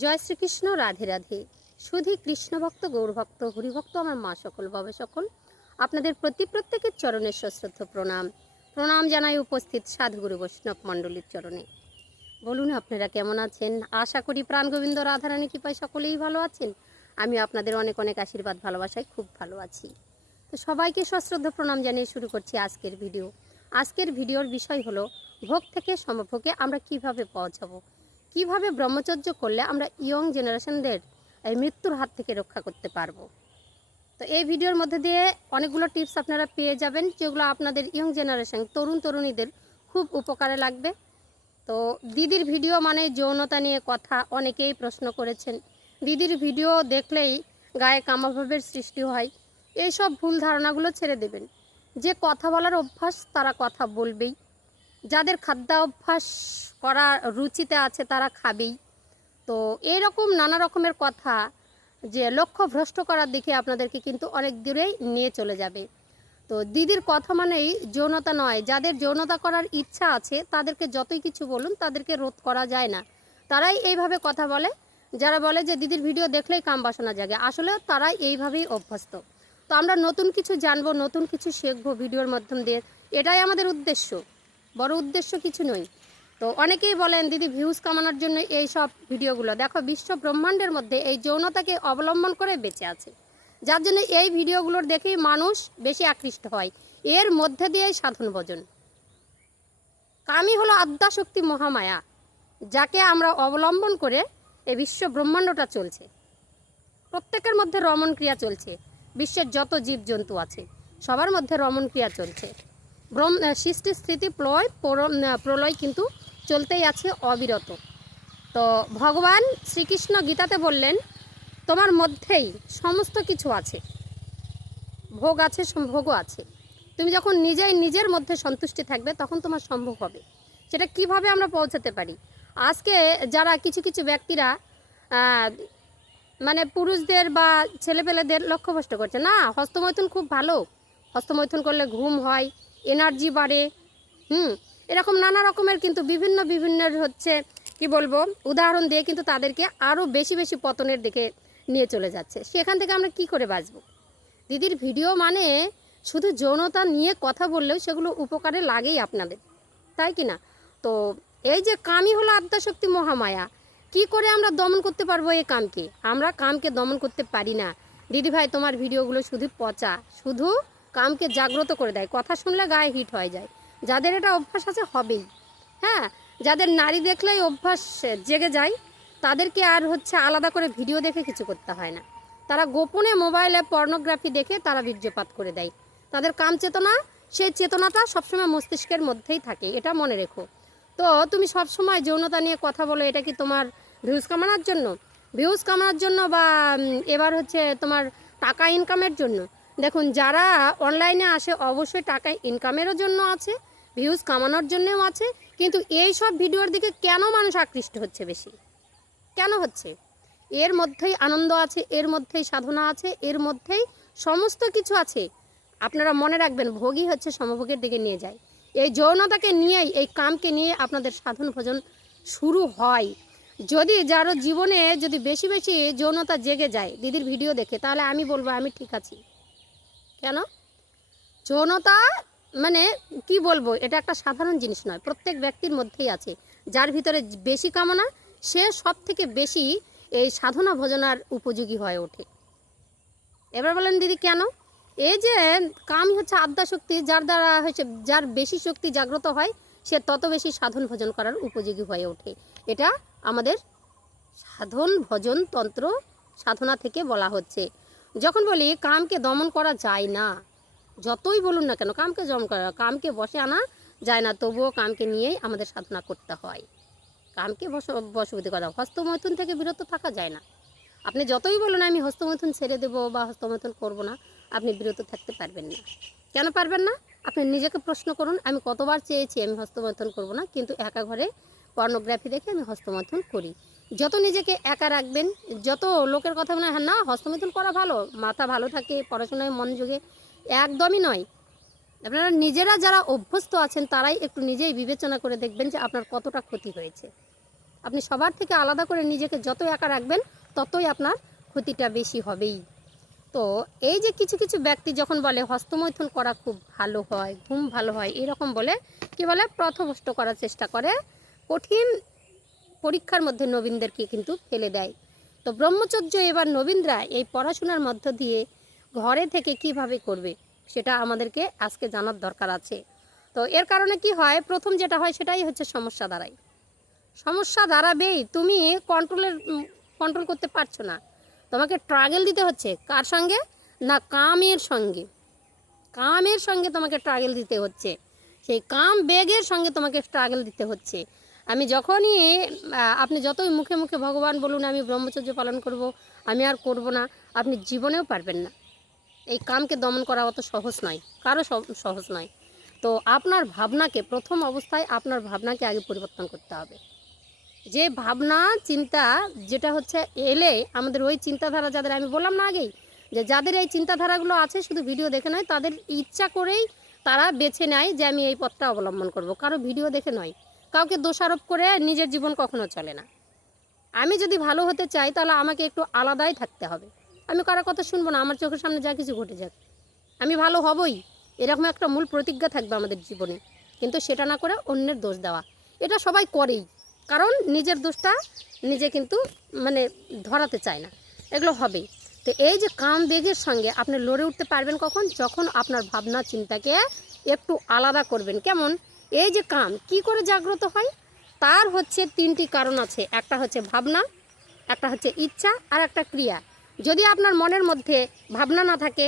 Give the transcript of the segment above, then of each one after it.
জয় শ্রীকৃষ্ণ, রাধে রাধে। শুধু কৃষ্ণভক্ত, গৌরভক্ত, হরিভক্ত, আমার মা সকল, বাবা সকল, আপনাদের প্রত্যেকের চরণে সশ্রদ্ধ প্রণাম। প্রণাম জানাই উপস্থিত সাধুগুরু বৈষ্ণব মণ্ডলীর চরণে। বলুন আপনারা কেমন আছেন? আশা করি প্রাণ গোবিন্দ রাধারানী কৃপায় সকলেই ভালো আছেন। আমি আপনাদের অনেক অনেক আশীর্বাদ ভালোবাসায় খুব ভালো আছি। তো সবাইকে সশ্রদ্ধ প্রণাম জানিয়ে শুরু করছি আজকের ভিডিও। আজকের ভিডিওর বিষয় হলো ভোগ থেকে সমভোগে আমরা কিভাবে পৌঁছাবো, কিভাবে ব্রহ্মচর্য করলে আমরা ইয়ং জেনারেশনদের এই মৃত্যুর হাত থেকে রক্ষা করতে পারবো। তো এই ভিডিওর মধ্যে দিয়ে অনেকগুলো টিপস আপনারা পেয়ে যাবেন, যেগুলো আপনাদের ইয়ং জেনারেশন তরুণীদের খুব উপকারে লাগবে। তো দিদির ভিডিও মানে যৌনতা নিয়ে কথা অনেকেই প্রশ্ন করেছেন। দিদির ভিডিও দেখলেই গায়ে কামাভাবের সৃষ্টি হয়, এইসব ভুল ধারণাগুলো ছেড়ে দেবেন। যে কথা বলার অভ্যাস তারা কথা বলবেই, যাদের খাদ্যাভ্যাস করা রুচিতে আছে তারা খাবেই। তো এইরকম নানা রকমের কথা যে লক্ষ্য ভ্রষ্ট করার দিকে আপনাদেরকে কিন্তু অনেক দূরেই নিয়ে চলে যাবে। তো দিদির কথা মানেই যৌনতা নয়। যাদের যৌনতা করার ইচ্ছা আছে তাদেরকে যতই কিছু বলুন তাদেরকে রোধ করা যায় না। তারাই এইভাবে কথা বলে, যারা বলে যে দিদির ভিডিও দেখলেই কাম বাসনা জাগে, আসলে তারাই এইভাবেই অভ্যস্ত। তো আমরা নতুন কিছু জানবো, নতুন কিছু শিখবো ভিডিওর মাধ্যম দিয়ে, এটাই আমাদের উদ্দেশ্য, বড় উদ্দেশ্য কিছু নয়। তো অনেকেই বলেন দিদি ভিউজ কামানোর জন্য এই সব ভিডিওগুলো দেখো। বিশ্ব ব্রহ্মাণ্ডের মধ্যে এই যৌনতাকে অবলম্বন করে বেঁচে আছে, যার জন্য এই ভিডিওগুলোর দেখেই মানুষ বেশি আকৃষ্ট হয়। এর মধ্যে দিয়েই সাধন ভজন। কামই হলো আদ্যাশক্তি মহামায়া, যাকে আমরা অবলম্বন করে এই বিশ্ব ব্রহ্মাণ্ডটা চলছে। প্রত্যেকের মধ্যে রমণ ক্রিয়া চলছে। বিশ্বের যত জীবজন্তু আছে সবার মধ্যে রমণ ক্রিয়া চলছে। সৃষ্টি স্থিতি প্রলয় কিন্তু চলতেই আছে অবিরত। তো ভগবান শ্রীকৃষ্ণ গীতাতে বললেন তোমার মধ্যেই সমস্ত কিছু আছে, ভোগ আছে, সম্ভোগও আছে। তুমি যখন নিজের মধ্যে সন্তুষ্টি থাকবে তখন তোমার সম্ভব হবে। সেটা কিভাবে আমরা পৌঁছাতে পারি? আজকে যারা কিছু ব্যক্তিরা মানে পুরুষদের বা ছেলেপেলেদের লক্ষ্যভ্রষ্ট করছে, না হস্তমৈথুন খুব ভালো, হস্তমৈথুন করলে ঘুম হয়, এনার্জি বাড়ে, এরকম নানা রকমের কিন্তু বিভিন্ন হচ্ছে কি বলবো উদাহরণ দিয়ে কিন্তু তাদেরকে আরও বেশি পতনের দিকে নিয়ে চলে যাচ্ছে। সেখান থেকে আমরা কি করে বাঁচবো? দিদির ভিডিও মানে শুধু যৌনতা নিয়ে কথা বললেও সেগুলো উপকারে লাগেই আপনাদের, তাই কি না? তো এই যে কামই হলো আদ্যাশক্তি মহামায়া, কি করে আমরা দমন করতে পারবো এই কামকে? আমরা কামকে দমন করতে পারি না। দিদিভাই তোমার ভিডিওগুলো শুধু পচা, শুধু কামকে জাগ্রত করে দেয়, কথা শুনলে গায়ে হিট হয়ে যায়। যাদের এটা অভ্যাস আছে হবেই, হ্যাঁ, যাদের নারী দেখলেই অভ্যাস জেগে যায় তাদেরকে আর হচ্ছে আলাদা করে ভিডিও দেখে কিছু করতে হয় না। তারা গোপনে মোবাইলে পর্নোগ্রাফি দেখে তারা বীর্যপাত করে দেয়। তাদের কাম চেতনা, সেই চেতনাটা সবসময় মস্তিষ্কের মধ্যেই থাকে, এটা মনে রেখো। তো তুমি সবসময় যৌনতা নিয়ে কথা বলো, এটা কি তোমার ভিউজ কামানোর জন্য? ভিউজ কামানোর জন্য বা এবার হচ্ছে তোমার টাকা ইনকামের জন্য? দেখুন, যারা অনলাইনে আসে অবশ্যই টাকা ইনকামেরও জন্য আছে, ভিউজ কামানোর জন্যও আছে। কিন্তু এই সব ভিডিওর দিকে কেন মানুষ আকৃষ্ট হচ্ছে বেশি? কেন হচ্ছে? এর মধ্যেই আনন্দ আছে, এর মধ্যেই সাধনা আছে, এর মধ্যেই সমস্ত কিছু আছে। আপনারা মনে রাখবেন, ভোগই হচ্ছে সমভোগের দিকে নিয়ে যায়। এই যৌনতাকে নিয়েই, এই কামকে নিয়ে আপনাদের সাধন ভজন শুরু হয়। যদি যারও জীবনে যদি বেশি যৌনতা জেগে যায় দিদির ভিডিও দেখে, তাহলে আমি বলবো আমি ঠিক আছি। কেন? যৌনতা মানে কি বলবো, এটা একটা সাধারণ জিনিস নয়, প্রত্যেক ব্যক্তির মধ্যেই আছে। যার ভিতরে বেশি কামনা সে সব থেকে বেশি এই সাধনা ভজনার উপযোগী হয়ে ওঠে। এবার বলেন দিদি কেন? এই যে কাম হচ্ছে আদ্যাশক্তি, যার দ্বারা হচ্ছে যার বেশি শক্তি জাগ্রত হয় সে তত বেশি সাধন ভজন করার উপযোগী হয়ে ওঠে। এটা আমাদের সাধন ভজন তন্ত্র সাধনা থেকে বলা হচ্ছে। যখন বলি কামকে দমন করা যায় না, যতই বলুন না কেন কামকে দমন করা, কামকে বসে আনা যায় না, তবুও কামকে নিয়েই আমাদের সাধনা করতে হয়। কামকে বশবর্তী করা, হস্তমৈথুন থেকে বিরত থাকা যায় না। আপনি যতই বলুন আমি হস্তমৈথুন ছেড়ে দেবো বা হস্তমৈথুন করব না, আপনি বিরত থাকতে পারবেন না। কেন পারবেন না? আপনি নিজেকে প্রশ্ন করুন, আমি কতবার চেয়েছি আমি হস্তমৈথুন করব না, কিন্তু একা ঘরে পর্নোগ্রাফি দেখে আমি হস্তমৈথুন করি। যত নিজেকে একা রাখবেন, যত লোকের কথা মনে হয় না হস্তমৈথুন করা ভালো, মাথা ভালো থাকে, পড়াশোনায় মনোযোগে, একদমই নয়। আপনারা নিজেরা যারা অভ্যস্ত আছেন তারাই একটু নিজেই বিবেচনা করে দেখবেন যে আপনার কতটা ক্ষতি হয়েছে। আপনি সবার থেকে আলাদা করে নিজেকে যত একা রাখবেন ততই আপনার ক্ষতিটা বেশি হবেই। তো এই যে কিছু কিছু ব্যক্তি যখন বলে হস্তমৈথুন করা খুব ভালো হয়, ঘুম ভালো হয়, এরকম বলে কি বলে পথভ্রষ্ট করার চেষ্টা করে, কঠিন পরীক্ষার মধ্যে নবীনদেরকে কিন্তু ফেলে দেয়। তো ব্রহ্মচর্য এবার নবীনরা এই পড়াশোনার মধ্য দিয়ে ঘরে থেকে কিভাবে করবে সেটা আমাদেরকে আজকে জানার দরকার আছে। তো এর কারণে কি হয়, প্রথম যেটা হয় সেটাই হচ্ছে সমস্যা দাঁড়ায়। সমস্যা দাঁড়াবেই, তুমি কন্ট্রোল করতে পারছো না, তোমাকে ট্রাগেল দিতে হচ্ছে। কার সঙ্গে? না কামের সঙ্গে। কামের সঙ্গে তোমাকে ট্রাগেল দিতে হচ্ছে, সেই কাম বেগের সঙ্গে তোমাকে ট্রাগেল দিতে হচ্ছে। আমি যখনই আপনি যতই মুখে মুখে ভগবান বলুন আমি ব্রহ্মচর্য পালন করব, আমি আর করব না, আপনি জীবনেও পারবেন না। এই কামকে দমন করা অত সহজ নয়, কারো সহজ নয়। তো আপনার ভাবনাকে, প্রথম অবস্থায় আপনার ভাবনাকে আগে পরিবর্তন করতে হবে। যে ভাবনা চিন্তা যেটা হচ্ছে এলে আমাদের ওই চিন্তাধারা, যাদের আমি বললাম না আগেই যে যাদের এই চিন্তাধারাগুলো আছে শুধু ভিডিও দেখে নয়, তাদের ইচ্ছা করেই তারা বেছে নেয় যে আমি এই পথটা অবলম্বন করব, কারো ভিডিও দেখে নয়। কাউকে দোষারোপ করে নিজের জীবন কখনো চলে না। আমি যদি ভালো হতে চাই তাহলে আমাকে একটু আলাদাই থাকতে হবে। আমি কারো কথা শুনবো না, আমার চোখের সামনে যা কিছু ঘটে যাক আমি ভালো হবই, এরকম একটা মূল প্রতিজ্ঞা থাকবে আমাদের জীবনে। কিন্তু সেটা না করে অন্যের দোষ দেওয়া, এটা সবাই করেই, কারণ নিজের দোষটা নিজে কিন্তু মানে ধরাতে চায় না, এগুলো হবেই। তো এই যে কাম বেগের সঙ্গে আপনি লড়ে উঠতে পারবেন কখন? যখন আপনার ভাবনা চিন্তাকে একটু আলাদা করবেন। কেমন? এই যে কাম কি করে জাগ্রত হয়, তার হচ্ছে তিনটি কারণ আছে। একটা হচ্ছে ভাবনা, একটা হচ্ছে ইচ্ছা, আর একটা ক্রিয়া। যদি আপনার মনের মধ্যে ভাবনা না থাকে,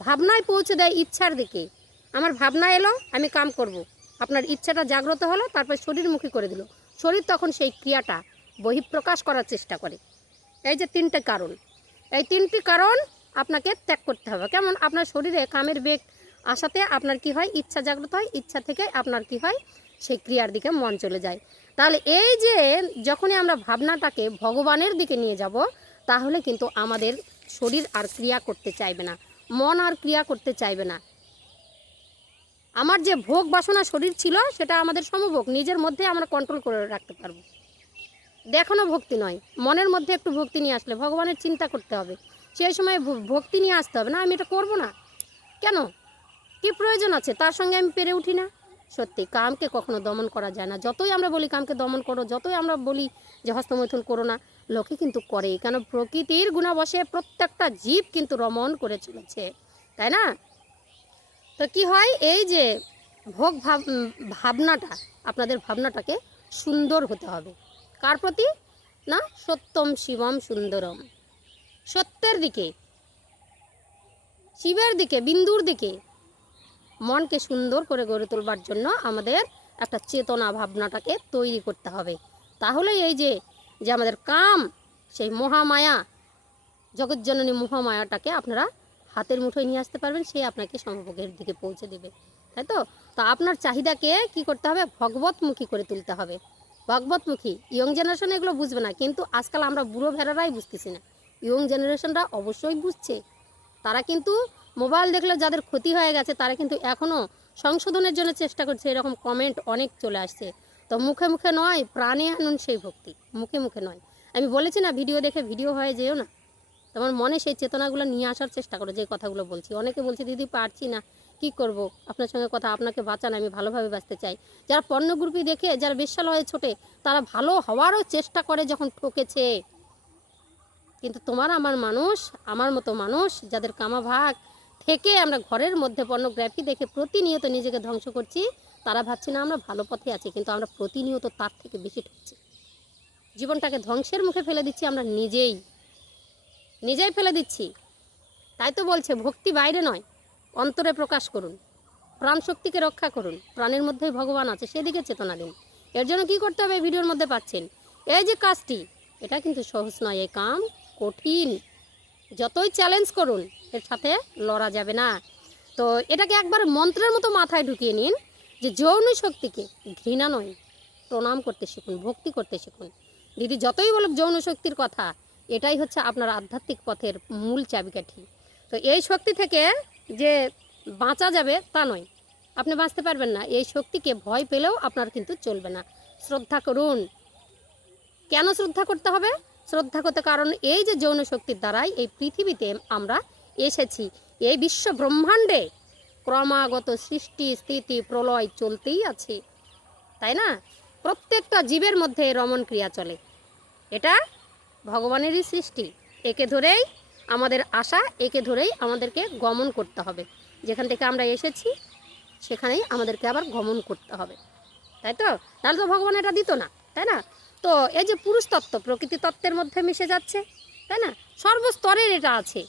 ভাবনায় পৌঁছে দেয় ইচ্ছার দিকে, আমার ভাবনা এলো আমি কাম করব, আপনার ইচ্ছাটা জাগ্রত হলো, তারপর শরীরমুখী করে দিল, শরীর তখন সেই ক্রিয়াটা বহিঃপ্রকাশ করার চেষ্টা করে। এই যে তিনটে কারণ, এই তিনটি কারণ আপনাকে ত্যাগ করতে হবে। কেমন? আপনার শরীরে কামের বেগ আসাতে আপনার কি হয়? ইচ্ছা জাগ্রত হয়, ইচ্ছা থেকে আপনার কি হয়? সেই ক্রিয়ার দিকে মন চলে যায়। তাহলে এই যে যখনই আমরা ভাবনাটাকে ভগবানের দিকে নিয়ে যাব, তাহলে কিন্তু আমাদের শরীর আর ক্রিয়া করতে চাইবে না, মন আর ক্রিয়া করতে চাইবে না। আমার যে ভোগ বাসনা শরীর ছিল সেটা আমাদের সমভোগ, নিজের মধ্যে আমরা কন্ট্রোল করে রাখতে পারবো। দেখানো ভক্তি নয়, মনের মধ্যে একটু ভক্তি নিয়ে আসলে, ভগবানের চিন্তা করতে হবে, সেই সময় ভক্তি নিয়ে আসতে হবে। না আমি এটা করবো না, কেন, কি প্রয়োজন আছে, তার সঙ্গে আমি পেরে উঠি না। সত্যি কামকে কখনো দমন করা যায় না। যতই আমরা বলি কামকে দমন করো, যতই আমরা বলি যে হস্তমৈথুন করো না, লোকে কিন্তু করে, কেন প্রকৃতির গুণাবশে প্রত্যেকটা জীব কিন্তু রমণ করে চলেছে, তাই না? তো কি হয়, এই যে ভাবনাটা, আপনাদের ভাবনাটাকে সুন্দর হতে হবে। কার প্রতি? না সত্যম শিবম সুন্দরম, সত্যের দিকে, শিবের দিকে, বিন্দুর দিকে মনকে সুন্দর করে গড়ে তোলবার জন্য আমাদের একটা চেতনা ভাবনাটাকে তৈরি করতে হবে। তাহলে এই যে যে আমাদের কাম, সেই মহামায়া, জগৎজননী মহামায়াটাকে আপনারা হাতের মুঠোয় নিয়ে আসতে পারবেন, সে আপনাকে সমভোগের দিকে পৌঁছে দেবে, তাই তো? তো আপনার চাহিদাকে কি করতে হবে? ভগবতমুখী করে তুলতে হবে, ভগবতমুখী। ইয়ং জেনারেশন এগুলো বুঝবে না, কিন্তু আজকাল আমরা বুড়ো ভেড়ারাই বুঝতেছি না, ইয়ং জেনারেশনরা অবশ্যই বুঝছে। তারা কিন্তু মোবাইল দেখলে যাদের ক্ষতি হয়ে গেছে তারা কিন্তু এখনও সংশোধনের জন্য চেষ্টা করছে, এরকম কমেন্ট অনেক চলে আসছে। তো মুখে মুখে নয়, প্রাণে আনুন সেই ভক্তি, মুখে মুখে নয়। আমি বলেছি না, ভিডিও দেখে ভিডিও হয়ে যেও না, তোমার মনে সেই চেতনাগুলো নিয়ে আসার চেষ্টা করো। যে কথাগুলো বলছি, অনেকে বলছে দিদি পারছি না, কি করব, আপনার সঙ্গে কথা, আপনাকে বাঁচান, আমি ভালোভাবে বাঁচতে চাই। যারা পর্নোগ্রুপি দেখে, যারা বেশ্যালয়ে ছোটে, তারা ভালো হওয়ারও চেষ্টা করে যখন ঠকেছে। কিন্তু তোমার আমার মানুষ, আমার মতো মানুষ যাদের কামাভাগ থেকে আমরা ঘরের মধ্যে পর্নোগ্রাফি দেখে প্রতিনিয়ত নিজেকে ধ্বংস করছি, তারা ভাবছি না আমরা ভালো পথে আছি, কিন্তু আমরা প্রতিনিয়ত তার থেকে বেশি ঠকছি, জীবনটাকে ধ্বংসের মুখে ফেলে দিচ্ছি, আমরা নিজেই ফেলে দিচ্ছি। তাই তো বলছে ভক্তি বাইরে নয়, অন্তরে প্রকাশ করুন, প্রাণ শক্তিকে রক্ষা করুন, প্রাণের মধ্যেই ভগবান আছে, সেদিকে চেতনা দিন। এর জন্য কী করতে হবে? ভিডিওর মধ্যে পাচ্ছেন এই যে কাজটি, এটা কিন্তু সহজ নয়, এই কাম কঠিন। যতই চ্যালেঞ্জ করুন এর সাথে লড়া যাবে না। তো এটাকে একবার মন্ত্রের মতো মাথায় ঢুকিয়ে নিন যে যৌন শক্তিকে ঘৃণা নয়, প্রণাম করতে শিখুন, ভক্তি করতে শিখুন। দিদি যতই বলুক যৌন শক্তির কথা, এটাই হচ্ছে আপনার আধ্যাত্মিক পথের মূল চাবিকাঠি। তো এই শক্তি থেকে যে বাঁচা যাবে তা নয়, আপনি বাঁচতে পারবেন না। এই শক্তিকে ভয় পেলেও আপনার কিন্তু চলবে না। শ্রদ্ধা করুন, কেন শ্রদ্ধা করতে হবে? শ্রদ্ধা করতে কারণ এই যে যৌন শক্তির দ্বারাই এই পৃথিবীতে আমরা এসেছি। এই বিশ্ব ব্রহ্মাণ্ডে ক্রমাগত সৃষ্টি স্থিতি প্রলয় চলতেই আছে, তাই না? প্রত্যেকটা জীবের মধ্যে রমণ ক্রিয়া চলে, এটা ভগবানেরই সৃষ্টি। একে ধরেই আমাদের আশা, একে ধরেই আমাদেরকে গমন করতে হবে। যেখান থেকে আমরা এসেছি সেখানেই আমাদেরকে আবার গমন করতে হবে, তাই তো? তাহলে তো ভগবান এটা দিত না, তাই না? তো এই যে পুরুষ তত্ত্ব প্রকৃতি তত্ত্বের মধ্যে মিশে যাচ্ছে, তাই না? সর্বস্তরের এটা আছে।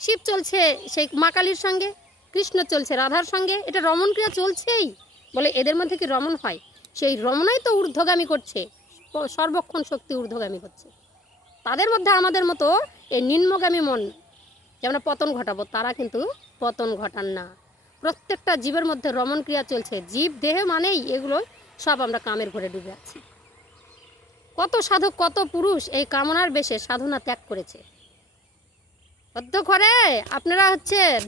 শিব চলছে সেই মা কালীর সঙ্গে, কৃষ্ণ চলছে রাধার সঙ্গে, এটা রমণ ক্রিয়া চলছেই। বলে এদের মধ্যে কি রমণ হয়? সেই রমণই তো ঊর্ধ্বগামী করছে, সর্বক্ষণ শক্তি ঊর্ধ্বগামী হচ্ছে। তাদের মধ্যে আমাদের মতো এই নিম্নগামী মন যে আমরা পতন ঘটাবো, তারা কিন্তু পতন ঘটান না। প্রত্যেকটা জীবের মধ্যে রমণ ক্রিয়া চলছে। জীব দেহ মানেই এগুলো সব আমরা কামের ঘরে ডুবে আছি। কত সাধক, কত পুরুষ এই কামনার বেশে সাধনা ত্যাগ করেছে। বদ্ধ ঘরে আপনারা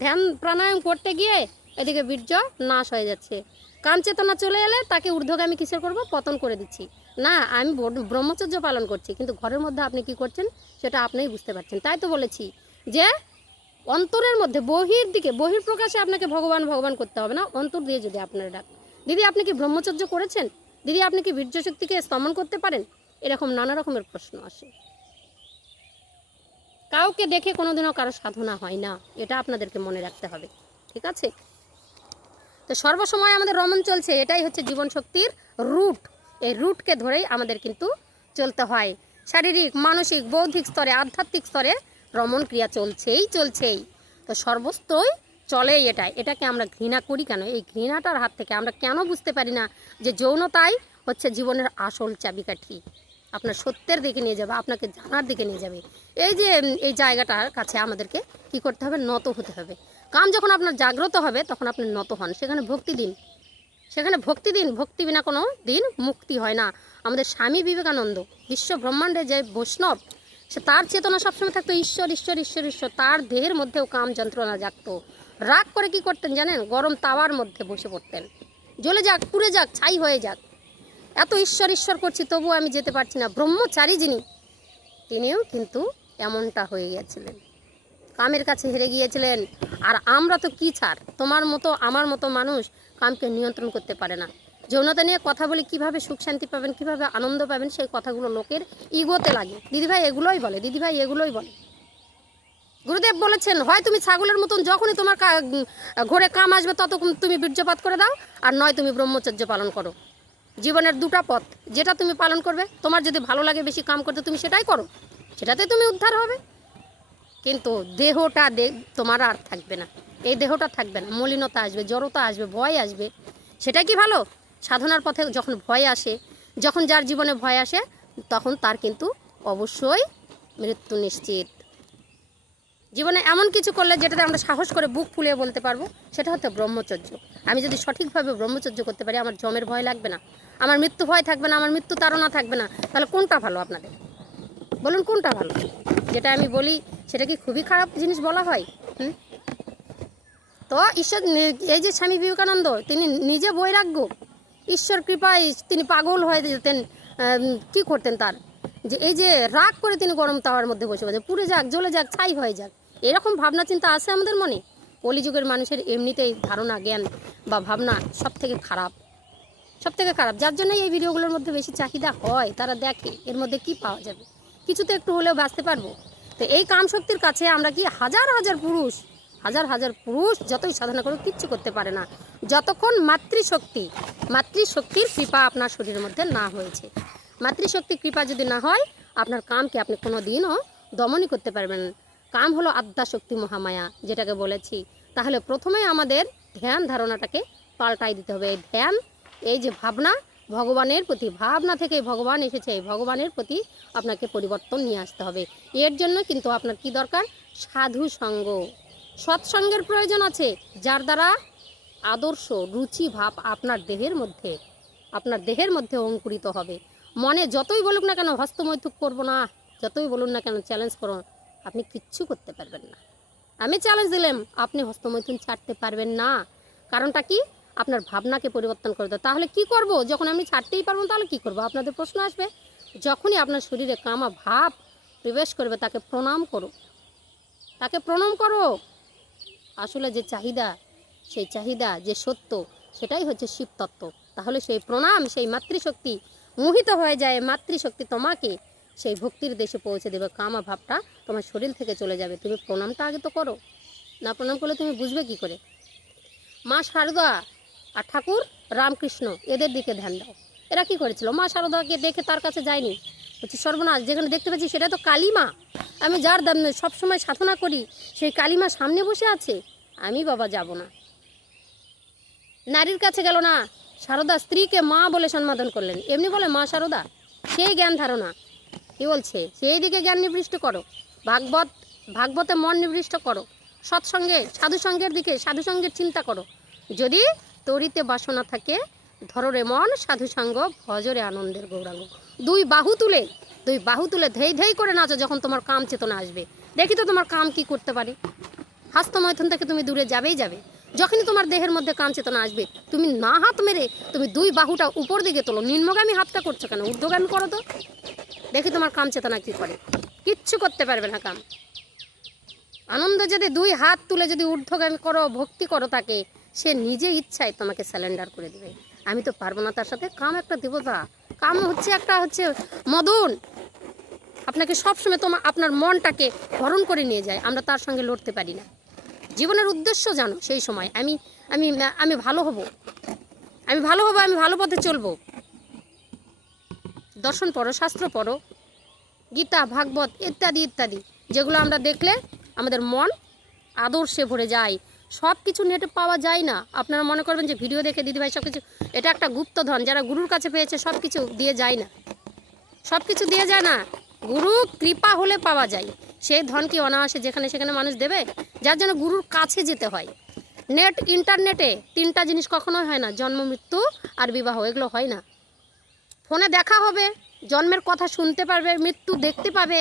ধ্যান প্রাণায়াম করতে গিয়ে এদিকে বীর্য নাশ হয়ে যাচ্ছে। কাম চেতনা চলে এলে তাকে ঊর্ধ্বগামী কিসের করবো? পতন করে দিচ্ছি। না, আমি ব্রহ্মচর্য পালন করছি, কিন্তু ঘরের মধ্যে আপনি কি করছেন সেটা আপনিই বুঝতে পারছেন। তাই তো বলেছি যে অন্তরের মধ্যে বহির দিকে, বহির্প্রকাশে আপনাকে ভগবান ভগবান করতে হবে না, অন্তর দিয়ে যদি আপনারা ডাক। দিদি আপনি কি ব্রহ্মচর্য করেছেন? দিদি আপনি কি বীর্য শক্তিকে স্তমন করতে পারেন? এরকম নানা রকমের প্রশ্ন আসে। কাউকে দেখে কোনোদিনও কারো সাধনা হয় না, এটা আপনাদেরকে মনে রাখতে হবে, ঠিক আছে? তো সর্বসময় আমাদের রমণ চলছে, এটাই হচ্ছে জীবন শক্তির রুট। এই রুটকে ধরেই আমাদের কিন্তু চলতে হয়। শারীরিক, মানসিক, বৌদ্ধিক স্তরে, আধ্যাত্মিক স্তরে রমণ ক্রিয়া চলছেই। তো সর্বস্তই চলেই এটাকে আমরা ঘৃণা করি কেন? এই ঘৃণাটার হাত থেকে আমরা কেন বুঝতে পারি না যে যৌনতাই হচ্ছে জীবনের আসল চাবিকাঠি, আপনার সত্যের দিকে নিয়ে যাবে, আপনাকে জানার দিকে নিয়ে যাবে। এই যে এই জায়গাটার কাছে আমাদেরকে কি করতে হবে? নত হতে হবে। কাম যখন আপনার জাগ্রত হবে তখন আপনি নত হন, সেখানে ভক্তি দিন, ভক্তি বিনা কোনো দিন মুক্তি হয় না। আমাদের স্বামী বিবেকানন্দ বিশ্ব ব্রহ্মাণ্ডে যে বৈষ্ণব, সে তার চেতনা সবসময় থাকতো ঈশ্বর ঈশ্বর ঈশ্বর ঈশ্বর। তার দেহের মধ্যেও কাম যন্ত্রণা জাগতো। রাগ করে কি করতেন জানেন? গরম তাওয়ার মধ্যে বসে পড়তেন, জ্বলে যাক, পুড়ে যাক, ছাই হয়ে যাক, এত ঈশ্বর ঈশ্বর করছি তবুও আমি যেতে পারছি না। ব্রহ্মচারী যিনি, তিনিও কিন্তু এমনটা হয়ে গিয়েছিলেন, কামের কাছে হেরে গিয়েছিলেন। আর আমরা তো কি ছাড়, তোমার মতো আমার মতো মানুষ কামকে নিয়ন্ত্রণ করতে পারে না। যৌনতা নিয়ে কথা বলি, কিভাবে সুখ শান্তি পাবেন, কিভাবে আনন্দ পাবেন, সেই কথাগুলো লোকের ইগোতে লাগে। দিদিভাই এগুলোই বলে, দিদিভাই এগুলোই বলে। গুরুদেব বলেছেন, হয় তুমি ছাগলের মতন যখনই তোমার ঘরে কাম আসবে ততক্ষণ তুমি বীর্যপাত করে দাও, আর নয় তুমি ব্রহ্মচর্য পালন করো। জীবনের দুটা পথ, যেটা তুমি পালন করবে, তোমার যদি ভালো লাগে বেশি কাম করতে তুমি সেটাই করো, সেটাতে তুমি উদ্ধার হবে। কিন্তু দেহটা তোমার আর থাকবে না, এই দেহটা থাকবে না, মলিনতা আসবে, জড়তা আসবে, ভয় আসবে। সেটা কি ভালো? সাধনার পথে যখন ভয় আসে, যখন যার জীবনে ভয় আসে, তখন তার কিন্তু অবশ্যই মৃত্যু নিশ্চিত। জীবনে এমন কিছু করলে যেটাতে আমরা সাহস করে বুক ফুলিয়ে বলতে পারবো, সেটা হচ্ছে ব্রহ্মচর্য। আমি যদি সঠিকভাবে ব্রহ্মচর্য করতে পারি, আমার জমের ভয় লাগবে না, আমার মৃত্যু ভয় থাকবে না, আমার মৃত্যু তাড়না থাকবে না। তাহলে কোনটা ভালো আপনাদের বলুন? কোনটা ভালো? যেটা আমি বলি সেটা কি খুবই খারাপ জিনিস বলা হয়? তো ঈশ্বর, এই যে স্বামী বিবেকানন্দ, তিনি নিজে বৈরাগ্য, ঈশ্বর কৃপায় তিনি পাগল হয়ে যেতেন। কি করতেন? তার যে এই যে রাগ করে তিনি গরম তাওয়ার মধ্যে বসে বসে পুড়ে যাক, জ্বলে যাক, ছাই হয়ে যাক, এরকম ভাবনা চিন্তা আছে আমাদের মনে? কলিযুগের মানুষের এমনিতেই ধারণা, জ্ঞান বা ভাবনা সব থেকে খারাপ, যার জন্য এই ভিডিওগুলোর মধ্যে বেশি চাহিদা হয়। তারা দেখে এর মধ্যে কি পাওয়া যাবে, কিছু তো একটু হলেও বাঁচতে পারবো। তো এই কাম শক্তির কাছে আমরা কি হাজার হাজার পুরুষ যতই সাধনা করে কিচ্ছু করতে পারে না, যতক্ষণ মাতৃশক্তির কৃপা আপনার শরীরের মধ্যে না হয়েছে। মাতৃশক্তির কৃপা যদি না হয়, আপনার কামকে আপনি কোনো দিনও দমনই করতে পারবেন না। কাম হলো আদ্যাশক্তি মহামায়া, যেটাকে বলেছি। তাহলে প্রথমেই আমাদের ধ্যান ধারণাটাকে পাল্টাই দিতে হবে। এই ধ্যান, এই যে ভাবনা, ভগবানের প্রতি ভাবনা থেকে ভগবান এসেছে, এই ভগবানের প্রতি আপনাকে পরিবর্তন নিয়ে আসতে হবে। এর জন্য কিন্তু আপনার কি দরকার? সাধু সঙ্গ, সৎসঙ্গের প্রয়োজন আছে, যার দ্বারা আদর্শ রুচি ভাব আপনার দেহের মধ্যে অঙ্কুরিত হবে। মনে যতই বলুক না কেন হস্তমৈথুক করবো না, যতই বলুন না কেন চ্যালেঞ্জ করুন, আপনি কিচ্ছু করতে পারবেন না। আমি চ্যালেঞ্জ দিলাম, আপনি হস্তমৈথুন ছাড়তে পারবেন না। কারণটা কি? আপনার ভাবনাকে পরিবর্তন করে দাও। তাহলে কি করব? যখন আমি ছাড়তেই পারবো তাহলে কি করব? আপনাদের প্রশ্ন আসবে, যখনই আপনার শরীরে কামা ভাব প্রবেশ করবে তাকে প্রণাম করো, তাকে প্রণাম করো। আসলে যে চাহিদা, সেই চাহিদা যে সত্য, সেটাই হচ্ছে শিবতত্ত্ব। তাহলে সেই প্রণাম, সেই মাতৃশক্তি মোহিত হয়ে যায়, মাতৃশক্তি তোমাকে সেই ভক্তির দেশে পৌঁছে দেবে, কামা ভাবটা তোমার শরীর থেকে চলে যাবে। তুমি প্রণামটা আগে তো করো, না প্রণাম করলে তুমি বুঝবে কি করে? মা শারদা আর ঠাকুর রামকৃষ্ণ এদের দিকে ধ্যান দাও। এরা কি করেছিল? মা শারদাকে দেখে তার কাছে যায়নি, বলছি সর্বনাশ, যেখানে দেখতে পাচ্ছি সেটা তো কালীমা, আমি যার সবসময় সাধনা করি সেই কালীমা সামনে বসে আছে, আমি বাবা যাব না। নারীর কাছে গেল না, শারদা স্ত্রীকে মা বলে সম্বোধন করলেন, এমনি বলে মা শারদা, সেই জ্ঞান ধারণা। কি বলছে? সেই দিকে জ্ঞান নিবৃষ্ট করো, ভাগবতে মন নিবৃষ্ট করো, সৎসঙ্গে সাধুসঙ্গের দিকে, সাধুসঙ্গের চিন্তা করো। যদি তরিতে বাসনা থাকে, ধররে মন সাধুসঙ্গ, ভজরে আনন্দের গৌরাঙ্গ। দুই বাহু তুলে ধেই ধেই করে নাচো যখন তোমার কাম চেতনা আসবে। দেখি তো তোমার কাম কি করতে পারে। হস্তমৈথুন থেকে তুমি দূরে যাবেই যাবে। যখনই তোমার দেহের মধ্যে কাম চেতনা আসবে, তুমি না হাত মেরে তুমি দুই বাহুটা উপর দিকে তোলো। নিম্নগামী হাতটা করছো কেন? ঊর্ধ্বগামী করো তো, দেখি তোমার কাম চেতনা কি করে। কিচ্ছু করতে পারবে না কাম। আনন্দ যদি দুই হাত তুলে যদি ঊর্ধ্বগামী করো, ভক্তি করো তাকে, সে নিজে ইচ্ছায় তোমাকে স্যালেন্ডার করে দেবে। আমি তো পারবো না তার সাথে। কাম একটা দেবতা, কাম হচ্ছে মদন, আপনাকে সবসময় আপনার মনটাকে হরণ করে নিয়ে যায়। আমরা তার সঙ্গে লড়তে পারি না। জীবনের উদ্দেশ্য জানো, সেই সময় আমি আমি আমি ভালো হব, আমি ভালো পথে চলবো। দর্শন পড়ো, শাস্ত্র পড়ো, গীতা ভাগবত ইত্যাদি ইত্যাদি, যেগুলো আমরা দেখলে আমাদের মন আদর্শে ভরে যায়। সব কিছু নেটে পাওয়া যায় না। আপনারা মনে করবেন যে ভিডিও দেখে দিদিভাই সব কিছু, এটা একটা গুপ্তধন, যারা গুরুর কাছে পেয়েছে সব কিছু দিয়ে যায় না, সব কিছু দিয়ে যায় না। গুরু কৃপা হলে পাওয়া যায়। সেই ধন কি অনায়াসে যেখানে সেখানে মানুষ দেবে? যার জন্য গুরুর কাছে যেতে হয়। নেট ইন্টারনেটে তিনটা জিনিস কখনোই হয় না, জন্ম মৃত্যু আর বিবাহ, এগুলো হয় না। ফোনে দেখা হবে, জন্মের কথা শুনতে পারবে, মৃত্যু দেখতে পাবে,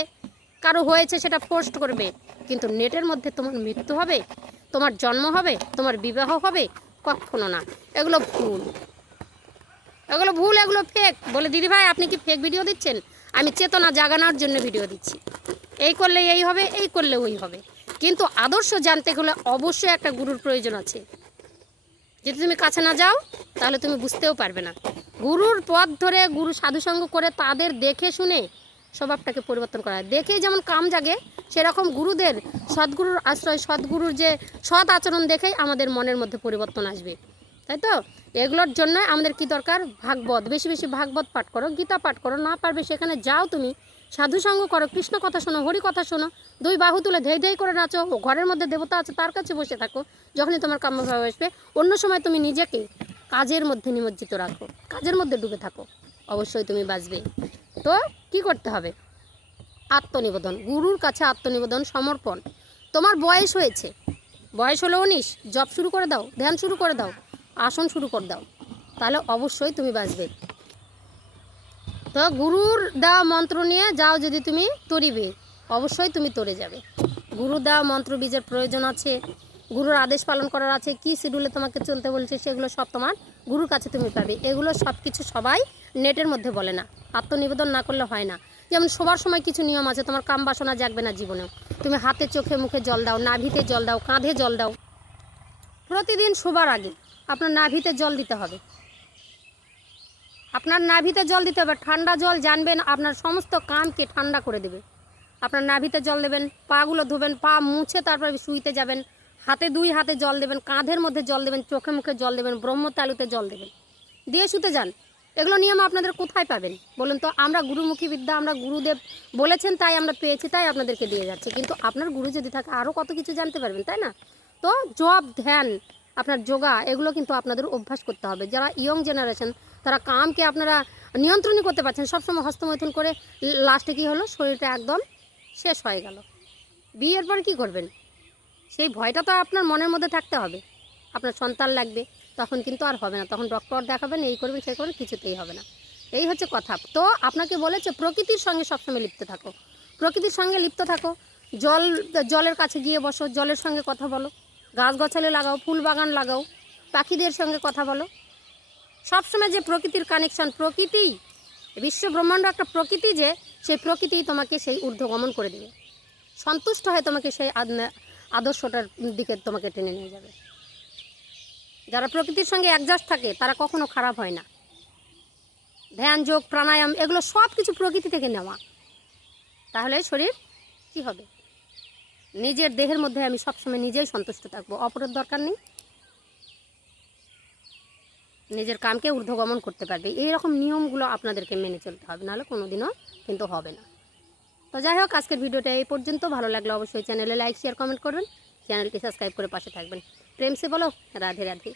কারো হয়েছে সেটা পোস্ট করবে, কিন্তু নেটের মধ্যে তোমার মৃত্যু হবে, তোমার জন্ম হবে, তোমার বিবাহ হবে, কখনো না। এগুলো ভুল, এগুলো ফেক। বলে দিদিভাই আপনি কি ফেক ভিডিও দিচ্ছেন? আমি চেতনা জাগানোর জন্য ভিডিও দিচ্ছি। এই করলে এই হবে, এই করলে ওই হবে। কিন্তু আদর্শ জানতে হলে অবশ্যই একটা গুরুর প্রয়োজন আছে। যদি তুমি কাছে না যাও তাহলে তুমি বুঝতেও পারবে না। গুরুর পথ ধরে, গুরু সাধুসঙ্গ করে তাদের দেখে শুনে স্বভাবটাকে পরিবর্তন করা। দেখেই যেমন কাম জাগে, সেরকম গুরুদের, সদ্গুরুর আশ্রয়, সদ্গুরুর যে সৎ আচরণ দেখেই আমাদের মনের মধ্যে পরিবর্তন আসবে। তাই তো? এগুলোর জন্য আমাদের কি দরকার? ভাগবত, বেশি বেশি ভাগবত পাঠ করো, গীতা পাঠ করো। না পারবে সেখানে যাও তুমি, সাধুসঙ্গ করো, কৃষ্ণ কথা শোনো, হরি কথা শোনো, দুই বাহু তুলে ধেই ধেই করে নাচো। ঘরের মধ্যে দেবতা আছে, তার কাছে বসে থাকো। যখনই তোমার কাম্যভাব আসবে, অন্য সময় তুমি নিজেকে কাজের মধ্যে নিমজ্জিত রাখো, কাজের মধ্যে ডুবে থাকো, অবশ্যই তুমি বাঁচবে। তো কি করতে হবে? আত্মনিবেদন, গুরুর কাছে আত্মনিবেদন, সমর্পণ। তোমার বয়স হয়েছে, বয়স হলো 19, জব শুরু করে দাও, ধ্যান শুরু করে দাও, আসন শুরু করে দাও, তাহলে অবশ্যই তুমি বাঁচবে। তো গুরুর দেওয়া মন্ত্র নিয়ে যাও, যদি তুমি তরিবে, অবশ্যই তুমি তরে যাবে। গুরু দেওয়া মন্ত্র বীজের প্রয়োজন আছে, গুরুর আদেশ পালন করার আছে, কি শিডিউলে তোমাকে চলতে বলছে সেগুলো সব তোমার গুরুর কাছে তুমি পাবে। এগুলো সব কিছু সবাই নেটের মধ্যে বলে না। আত্মনিবেদন না করলে হয় না। যেমন শোবার সময় কিছু নিয়ম আছে, তোমার কাম বাসনা জাগবে না জীবনেও। তুমি হাতে চোখে মুখে জল দাও, নাভিতে জল দাও, কাঁধে জল দাও। প্রতিদিন শোবার আগে আপনার নাভিতে জল দিতে হবে, আপনার নাভিতে জল দিতে হবে। ঠান্ডা জল জানবেন আপনার সমস্ত কানকে ঠান্ডা করে দেবে। আপনার নাভিতে জল দেবেন, পাগুলো ধুবেন, পা মুছে তারপরে শুইতে যাবেন, হাতে দুই হাতে জল দেবেন, কাঁধের মধ্যে জল দেবেন, চোখে মুখে জল দেবেন, ব্রহ্মতালুতে জল দেবেন, দিয়ে শুতে যান। এগুলো নিয়ম আপনাদের কোথায় পাবেন বলুন তো? আমরা গুরুমুখী বিদ্যা, আমরা গুরুদেব বলেছেন তাই আমরা পেয়েছি, তাই আপনাদেরকে দিয়ে যাচ্ছে। কিন্তু আপনার গুরু যদি থাকে আরও কত কিছু জানতে পারবেন, তাই না? তো জপ, ধ্যান, আপনার যোগা, এগুলো কিন্তু আপনাদের অভ্যাস করতে হবে। যারা ইয়ং জেনারেশন, তারা কামকে আপনারা নিয়ন্ত্রণই করতে পারছেন। সবসময় হস্তমৈথুন করে লাস্টে কী হলো? শরীরটা একদম শেষ হয়ে গেল। বিয়ের পর কী করবেন? সেই ভয়টা তো আপনার মনের মধ্যে থাকতে হবে। আপনার সন্তান লাগবে, তখন কিন্তু আর হবে না। তখন ডক্টর দেখাবেন, এই করবেন সেই করবেন, কিছুতেই হবে না। এই হচ্ছে কথা। তো আপনাকে বলেছে প্রকৃতির সঙ্গে সবসময় লিপ্ত থাকো, প্রকৃতির সঙ্গে লিপ্ত থাকো। জলের কাছে গিয়ে বসো, জলের সঙ্গে কথা বলো, গাছগাছালি লাগাও, ফুল বাগান লাগাও, পাখিদের সঙ্গে কথা বলো। সবসময় যে প্রকৃতির কানেকশন, প্রকৃতি বিশ্ব ব্রহ্মাণ্ড একটা প্রকৃতি, যে সেই প্রকৃতি তোমাকে সেই ঊর্ধ্বগমন করে দেবে, সন্তুষ্ট হয়ে তোমাকে সেই আদর্শটার দিকে তোমাকে টেনে নিয়ে যাবে। যারা প্রকৃতির সঙ্গে অ্যাডজাস্ট থাকে তারা কখনো খারাপ হয় না। ধ্যান, যোগ, প্রাণায়াম এগুলো সব কিছু প্রকৃতি থেকে নেওয়া। তাহলে শরীর কি হবে? নিজের দেহের মধ্যে আমি সবসময় নিজেই সন্তুষ্ট থাকবো, অপরের দরকার নেই। নিজের কামকে ঊর্ধ্বগমন করতে পারবে। এইরকম নিয়মগুলো আপনাদেরকে মেনে চলতে হবে, নাহলে কোনোদিনও কিন্তু হবে না। তো যাই হোক, আজকের ভিডিওটা এই পর্যন্ত। ভালো লাগলে অবশ্যই চ্যানেলে লাইক, শেয়ার, কমেন্ট করবেন। চ্যানেলটি সাবস্ক্রাইব করে পাশে থাকবেন। প্রেম সে বলো রাধে রাধে।